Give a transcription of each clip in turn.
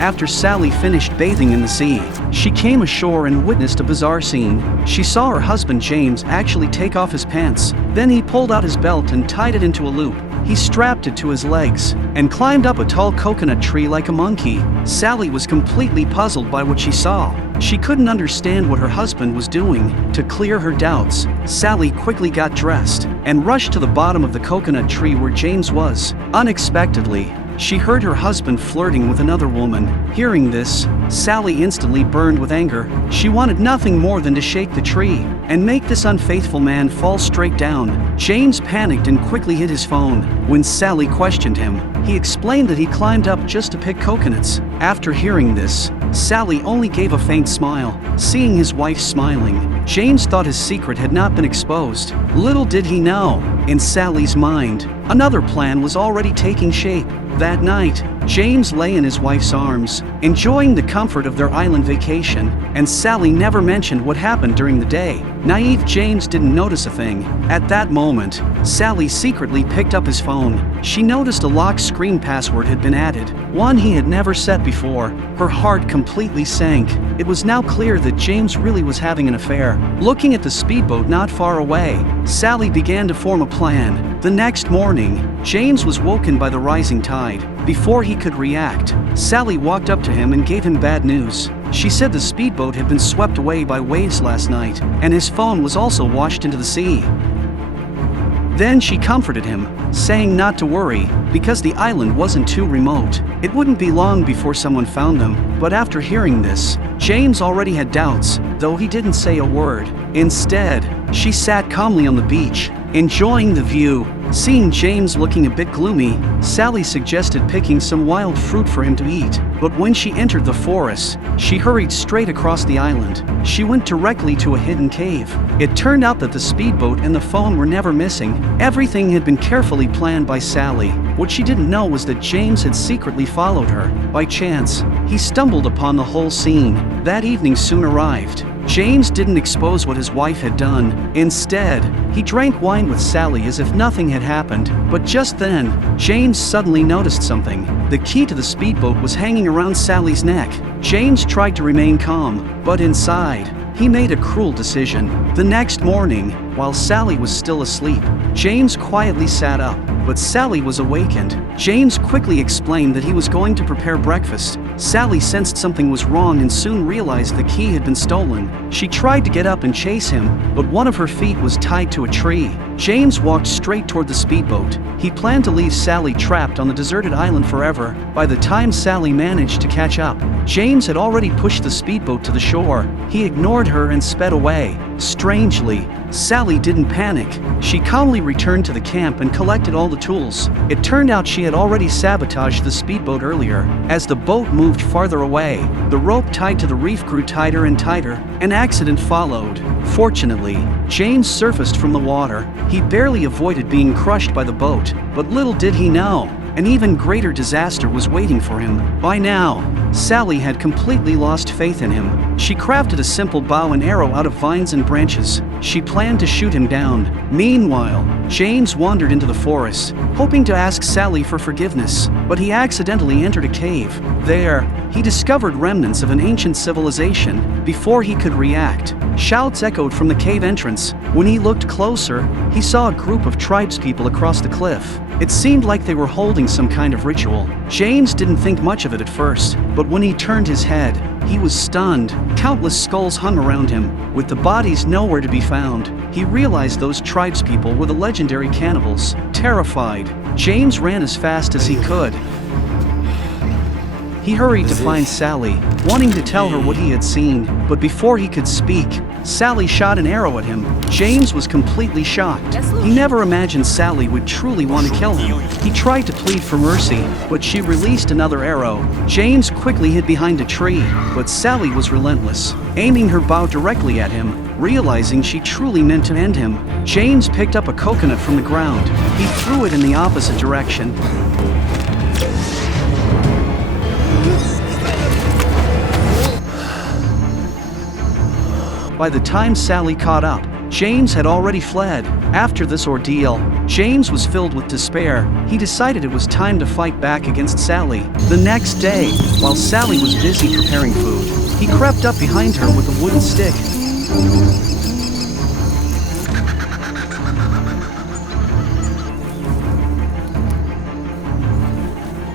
After Sally finished bathing in the sea, she came ashore and witnessed a bizarre scene. She saw her husband James actually take off his pants. Then he pulled out his belt and tied it into a loop. He strapped it to his legs and climbed up a tall coconut tree like a monkey. Sally was completely puzzled by what she saw. She couldn't understand what her husband was doing. To clear her doubts, Sally quickly got dressed and rushed to the bottom of the coconut tree where James was. Unexpectedly, she heard her husband flirting with another woman. Hearing this, Sally instantly burned with anger. She wanted nothing more than to shake the tree and make this unfaithful man fall straight down. James panicked and quickly hid his phone. When Sally questioned him, he explained that he climbed up just to pick coconuts. After hearing this, Sally only gave a faint smile. Seeing his wife smiling, James thought his secret had not been exposed. Little did he know, in Sally's mind, another plan was already taking shape. That night, James lay in his wife's arms, enjoying the comfort of their island vacation, and Sally never mentioned what happened during the day. Naive James didn't notice a thing. At that moment, Sally secretly picked up his phone. She noticed a lock screen password had been added, one he had never set before. Her heart completely sank. It was now clear that James really was having an affair. Looking at the speedboat not far away, Sally began to form a plan. The next morning, James was woken by the rising tide. Before he could react, Sally walked up to him and gave him bad news. She said the speedboat had been swept away by waves last night, and his phone was also washed into the sea. Then she comforted him, saying not to worry, because the island wasn't too remote. It wouldn't be long before someone found them. But after hearing this, James already had doubts, though he didn't say a word. Instead, she sat calmly on the beach, enjoying the view. Seeing James looking a bit gloomy, Sally suggested picking some wild fruit for him to eat. But when she entered the forest, she hurried straight across the island. She went directly to a hidden cave. It turned out that the speedboat and the phone were never missing. Everything had been carefully planned by Sally. What she didn't know was that James had secretly followed her. By chance, he stumbled upon the whole scene. That evening soon arrived. James didn't expose what his wife had done. Instead, he drank wine with Sally as if nothing had happened. But just then, James suddenly noticed something. The key to the speedboat was hanging around Sally's neck. James tried to remain calm, but inside, he made a cruel decision. The next morning, while Sally was still asleep, James quietly sat up, but Sally was awakened. James quickly explained that he was going to prepare breakfast. Sally sensed something was wrong and soon realized the key had been stolen. She tried to get up and chase him, but one of her feet was tied to a tree. James walked straight toward the speedboat. He planned to leave Sally trapped on the deserted island forever. By the time Sally managed to catch up, James had already pushed the speedboat to the shore. He ignored her and sped away. Strangely, Sally didn't panic. She calmly returned to the camp and collected all the tools. It turned out she had already sabotaged the speedboat earlier. As the boat moved farther away, the rope tied to the reef grew tighter and tighter. An accident followed. Fortunately, James surfaced from the water. He barely avoided being crushed by the boat, but little did he know, an even greater disaster was waiting for him. By now, Sally had completely lost faith in him. She crafted a simple bow and arrow out of vines and branches. She planned to shoot him down. Meanwhile, James wandered into the forest, hoping to ask Sally for forgiveness, but he accidentally entered a cave. There, he discovered remnants of an ancient civilization. Before he could react, shouts echoed from the cave entrance. When he looked closer, he saw a group of tribespeople across the cliff. It seemed like they were holding some kind of ritual. James didn't think much of it at first, but when he turned his head, he was stunned. Countless skulls hung around him, with the bodies nowhere to be found. He realized those tribespeople were the legendary cannibals. Terrified, James ran as fast as he could. He hurried to find Sally, wanting to tell her what he had seen, but before he could speak, Sally shot an arrow at him. James was completely shocked. He never imagined Sally would truly want to kill him. He tried to plead for mercy, but she released another arrow. James quickly hid behind a tree, but Sally was relentless, aiming her bow directly at him. Realizing she truly meant to end him, James picked up a coconut from the ground. He threw it in the opposite direction. By the time Sally caught up, James had already fled. After this ordeal, James was filled with despair. He decided it was time to fight back against Sally. The next day, while Sally was busy preparing food, he crept up behind her with a wooden stick.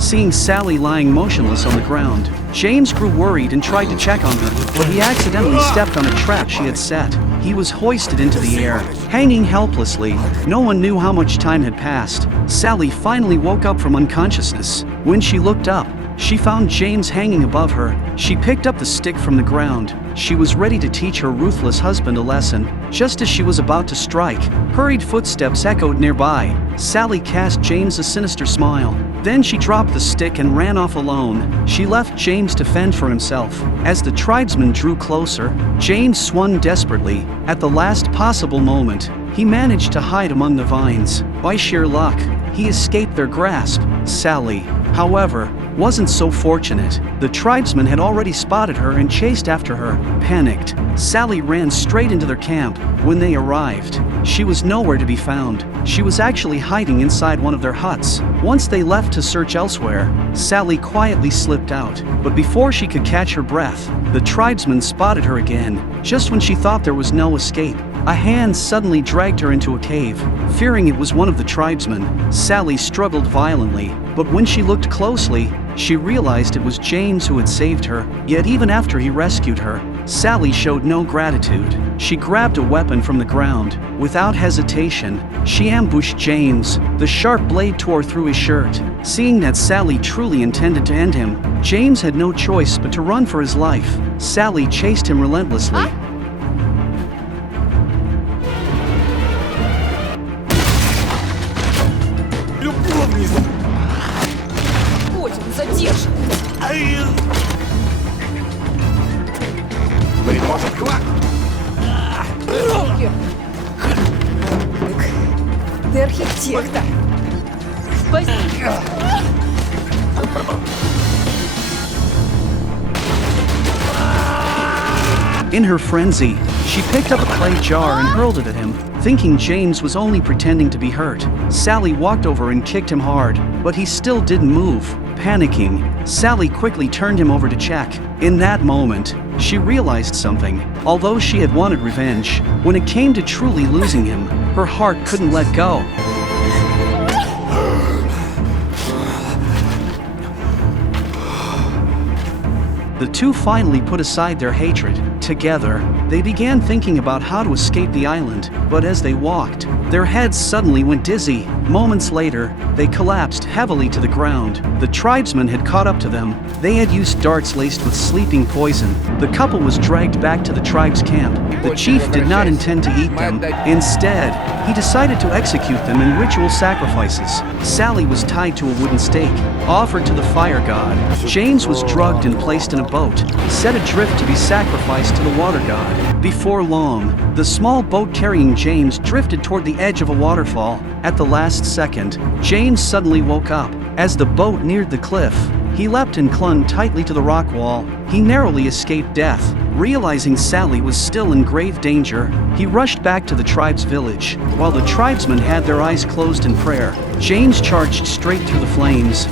Seeing Sally lying motionless on the ground, James grew worried and tried to check on her, but he accidentally stepped on a trap she had set. He was hoisted into the air, hanging helplessly. No one knew how much time had passed. Sally finally woke up from unconsciousness. When she looked up, she found James hanging above her. She picked up the stick from the ground. She was ready to teach her ruthless husband a lesson. Just as she was about to strike, hurried footsteps echoed nearby. Sally cast James a sinister smile. Then she dropped the stick and ran off alone. She left James to fend for himself. As the tribesmen drew closer, James swung desperately. At the last possible moment, he managed to hide among the vines. By sheer luck, he escaped their grasp. Sally, however, wasn't so fortunate. The tribesmen had already spotted her and chased after her. Panicked, Sally ran straight into their camp. When they arrived, she was nowhere to be found. She was actually hiding inside one of their huts. Once they left to search elsewhere, Sally quietly slipped out. But before she could catch her breath, the tribesmen spotted her again. Just when she thought there was no escape, a hand suddenly dragged her into a cave. Fearing it was one of the tribesmen, Sally struggled violently. But when she looked closely, she realized it was James who had saved her. Yet even after he rescued her, Sally showed no gratitude. She grabbed a weapon from the ground. Without hesitation, she ambushed James. The sharp blade tore through his shirt. Seeing that Sally truly intended to end him, James had no choice but to run for his life. Sally chased him relentlessly. Ты архитектор. Спасибо. In her frenzy, she picked up a clay jar and hurled it at him, thinking James was only pretending to be hurt. Sally walked over and kicked him hard, but he still didn't move. Panicking, Sally quickly turned him over to check. In that moment, she realized something. Although she had wanted revenge, when it came to truly losing him, her heart couldn't let go. The two finally put aside their hatred. Together, they began thinking about how to escape the island, but as they walked, their heads suddenly went dizzy. Moments later, they collapsed heavily to the ground. The tribesmen had caught up to them. They had used darts laced with sleeping poison. The couple was dragged back to the tribe's camp. The chief did not intend to eat them. Instead, he decided to execute them in ritual sacrifices. Sally was tied to a wooden stake, offered to the fire god. James was drugged and placed in a boat, set adrift to be sacrificed to the water god. Before long, the small boat carrying James drifted toward the edge of a waterfall. At the last second, James suddenly woke up. As the boat neared the cliff, he leapt and clung tightly to the rock wall. He narrowly escaped death. Realizing Sally was still in grave danger, he rushed back to the tribe's village. While the tribesmen had their eyes closed in prayer, James charged straight through the flames.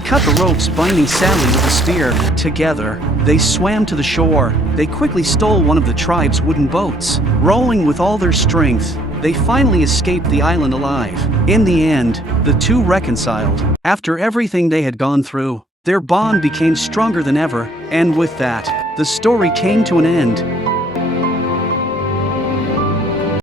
He cut the ropes binding Sally with a spear. Together, they swam to the shore. They quickly stole one of the tribe's wooden boats. Rowing with all their strength, they finally escaped the island alive. In the end, the two reconciled. After everything they had gone through, their bond became stronger than ever, and with that, the story came to an end.